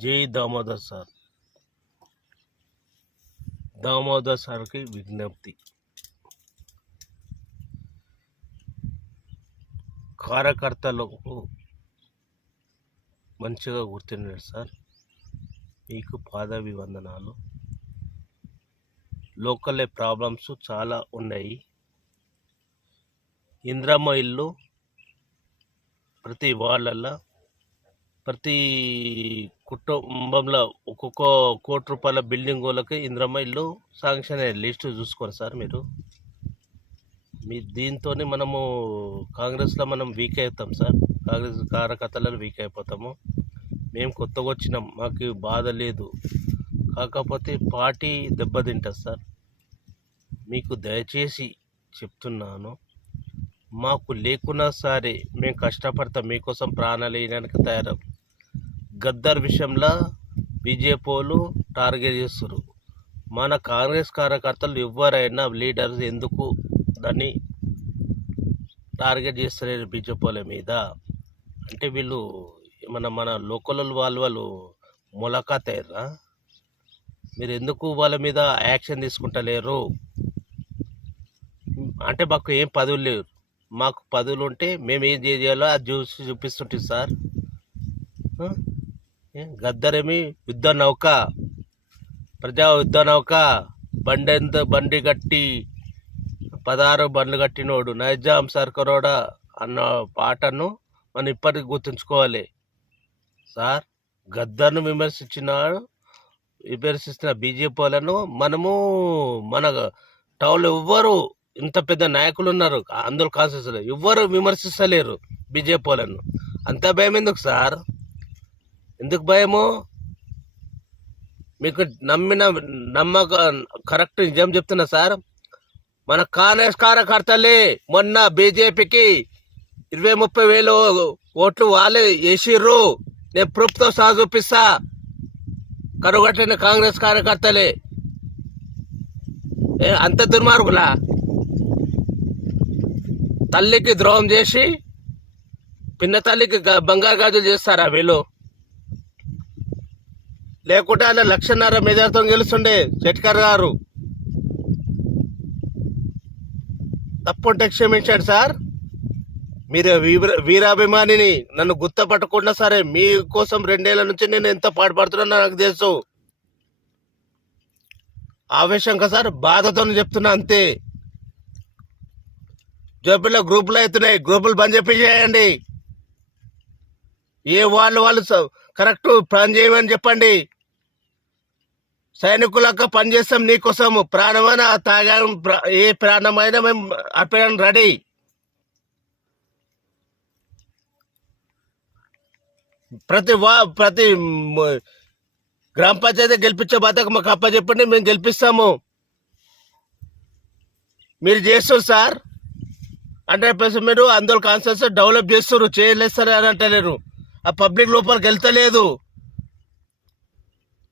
జై దామోదర్ సార్. దామోదర్ సార్కి విజ్ఞప్తి. కార్యకర్తలకు మంచిగా గుర్తున్నాడు సార్. మీకు పాదాభివందనాలు లోకల్ ప్రాబ్లమ్స్ చాలా ఉన్నాయి. ఇంద్రమ్మ ఇల్లు ప్రతి వాళ్ళల్లో ప్రతి కుటుంబంలో ఒక్కొక్క కోటి రూపాయల బిల్డింగ్ వాళ్ళకి ఇంద్రమ్మ ఇల్లు శాంక్షన్ అయ్యే లిస్ట్ చూసుకోండి సార్ మీరు? మీ దీంతో మనము కాంగ్రెస్లో మనం వీక్ అవుతాం సార్. కాంగ్రెస్ కార్యకర్తలలో వీక్ అయిపోతాము. మేము కొత్తగా వచ్చినాం. మాకు బాధ లేదు. కాకపోతే పార్టీ దెబ్బతింటుంది సార్. మీకు దయచేసి చెప్తున్నాను. మాకు లేకున్నా సరే మేము కష్టపడతాం. మీకోసం ప్రాణాలు వేయడానికి తయారు గద్దర్ విషయంలో బీజేపీలు టార్గెట్ చేస్తారు మన కాంగ్రెస్ కార్యకర్తలు ఎవరైనా లీడర్స్ ఎందుకు దాన్ని టార్గెట్ చేస్తలేరు బీజేపీల మీద? అంటే వీళ్ళు మన మన లోకల్ వాళ్ళు వాళ్ళు ములాఖాత్ మీరు ఎందుకు వాళ్ళ మీద యాక్షన్ తీసుకుంటలేరు? అంటే మాకు ఏం పదవులు లేవు. మాకు పదవులు ఉంటే మేము ఏం చేయాలో అది చూసి చూపిస్తుంటుంది సార్. గద్దరేమి యుద్ధ నౌక ప్రజా యుద్ధ నౌక బండెంత బండి కట్టి పదహారు బండ్లు కట్టినోడు. నైజాం సర్కరోడా అన్న పాటను మనం ఇప్పటికి గుర్తుంచుకోవాలి. సార్ గద్దర్ను విమర్శించినాడు విమర్శిస్తున్న బీజేపీ వాళ్ళను మనము మన టౌన్లో ఎవ్వరు ఇంత పెద్ద నాయకులు ఉన్నారు అందులో కాన్సెస్ ఎవ్వరు విమర్శిస్తలేరు బీజేపీ వాళ్ళను. అంత భయం ఎందుకు సార్? ఎందుకు భయము? మీకు నమ్మిన నమ్మక కరెక్ట్ నిజం చెప్తున్నా సార్. మన కాంగ్రెస్ కార్యకర్తలే మొన్న బీజేపీకి ఇరవై ముప్పై వేలు ఓట్లు వాళ్ళే వేసిర్రు. నేను ప్రూఫ్తో సహా చూపిస్తా. కరుగట్టిన కాంగ్రెస్ కార్యకర్తలే. ఏ అంత దుర్మార్గులా? తల్లికి ద్రోహం చేసి పిన్న తల్లికి బంగారు గాజులు చేస్తారా వీళ్ళు? లేకుంటే ఆయన లక్షన్నర మెజార్తో గెలుస్తుండే శెట్కర్ గారు. తప్పుంటే క్షమించండి సార్. మీరు వీర వీరాభిమానిని నన్ను గుర్తుపట్టకుండా సరే మీకోసం రెండేళ్ళ నుంచి నేను ఎంత పాటుపడుతున్నా నాకు తెలుసు. ఆవేశంగా సార్? బాధతో చెప్తున్నా అంతే. జబ్బులో గ్రూపులు అవుతున్నాయి. గ్రూపులు బంద్ చెప్పి చేయండి ఏ వాళ్ళు వాళ్ళు స- కరెక్ట్ పని చేయమని చెప్పండి. సైనికులకు పని చేస్తాం నీకోసం ప్రాణమైన తాగా ఏ ప్రాణమైనా మేము అప్పడానికి రెడీ. ప్రతి వా ప్రతి గ్రామ పంచాయతీ గెలిపించే బాధ్యత మాకు అప్ప చెప్పండి మేము గెలిపిస్తాము. మీరు చేస్తారు సార్. హండ్రెడ్ పర్సెంట్ మీరు అందులో కాన్సెన్స్ డెవలప్ చేస్తారు చేయలేదు అని అంటలేరు. ఆ పబ్లిక్ లోపలికి వెళ్తలేదు.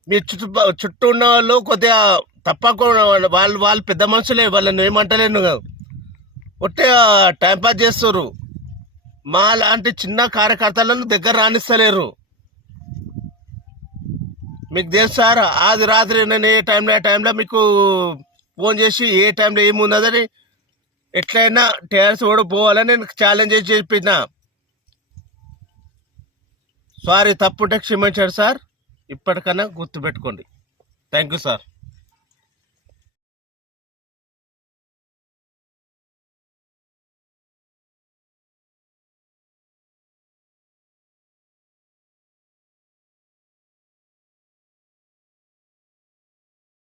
మీ చుట్టూ చుట్టూ ఉన్న వాళ్ళు కొద్దిగా తప్పకుండా వాళ్ళు వాళ్ళు పెద్ద మనుషులే వాళ్ళని ఏమంటలేను ఒట్టే టైంపాస్ చేస్తారు మా లాంటి చిన్న కార్యకర్తలను దగ్గర రాణిస్తలేరు. మీకు తెలుసు సార్ ఆది రాత్రి నేను ఏ టైంలో ఏ టైంలో మీకు ఫోన్ చేసి ఏ టైంలో ఏమున్నదని ఎట్లయినా టీఆర్ఎస్ కూడా పోవాలని నేను ఛాలెంజ్ చేసి చెప్పిన. సారీ తప్పుంటే క్షమించాడు సార్. ఇప్పటికన్నా గుర్తుపెట్టుకోండి. Thank you sir.